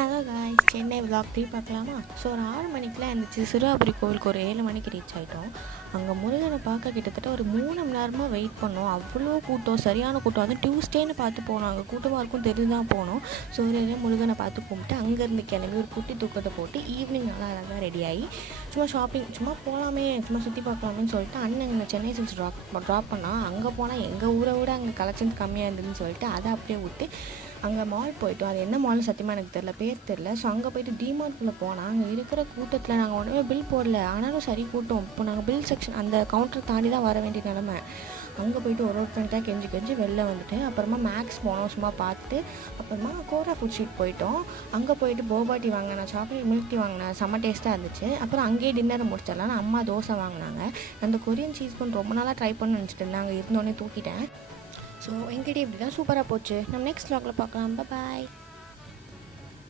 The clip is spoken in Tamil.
ஹலோ காய்ஸ், சென்னை விலாக் 3 பார்க்கலாமா? ஸோ ஒரு 6 மணிக்கெலாம் இருந்துச்சு. சிறுவாபுரி கோவிலுக்கு ஒரு 7 மணிக்கு ரீச் ஆகிட்டோம். அங்கே முருகனை பார்க்க கிட்டத்தட்ட ஒரு 3 மணி நேரமாக வெயிட் பண்ணோம். அவ்வளோ கூட்டம், சரியான கூட்டம். வந்து டியூஸ்டேன்னு பார்த்து போனோம். அங்கே கூட்டமாக இருக்கும் தெரிஞ்சு தான் போனோம். ஸோ ஒரு முருகனை பார்த்து கும்பிட்டு அங்கேருந்து கிளம்பி ஒரு குட்டி தூக்கத்தை போட்டு ஈவினிங் நல்லா அழகாக ரெடி ஆகி சும்மா ஷாப்பிங் சும்மா போகலாமே, சும்மா சுற்றி பார்க்கலாமேன்னு சொல்லிட்டு அண்ணன் எங்களை சென்னை சில்க்ஸ் ட்ராப் பண்ணால் அங்கே போனால் எங்கள் ஊரை விட அங்கே கலெக்ஷன்ஸ் கம்மியாக இருந்ததுன்னு சொல்லிட்டு அதை அப்படியே விட்டு அங்கே மால் போய்ட்டோம். அது என்ன மால்னு சத்தியமாக எனக்கு தெரில, பேர் தெரில. ஸோ அங்கே போய்ட்டு டிமார்ட்டில் போனால் அங்கே இருக்கிற கூட்டத்தில் நாங்கள் ஒன்றுமே பில் போடல, ஆனாலும் சரி கூட்டம். இப்போ நாங்கள் பில் செக்ஷன் அந்த கவுண்டர் தாண்டி தான் வர வேண்டிய நிலமை. அங்கே போய்ட்டு ஒருத்தன்ட்டா கெஞ்சி வெளில வந்துட்டு அப்புறமா மேக்ஸ் போனோம் சும்மா பார்த்துட்டு. அப்புறமா கோரா ஃபுட் ஸ்ட்ரீட் போயிட்டோம். அங்கே போய்ட்டு போபா டீ வாங்கினேன், சாக்லேட் மில்க் டீ வாங்கினேன், செம்ம டேஸ்ட்டாக இருந்துச்சு. அப்புறம் அங்கேயே டின்னரை முடிச்சிடலாம். அம்மா தோசை வாங்கினாங்க. அந்த கொரியன் சீஸ் கொண்டு ரொம்ப நாளாக ட்ரை பண்ண நினச்சிட்டு இருந்தேன், அங்கே இருந்தோடனே தூக்கிட்டேன். ஸோ எங்கிட்ட இப்படி தான் சூப்பராக போச்சு. நம்ம நெக்ஸ்ட் vlogல பார்க்கலாம். பாய்.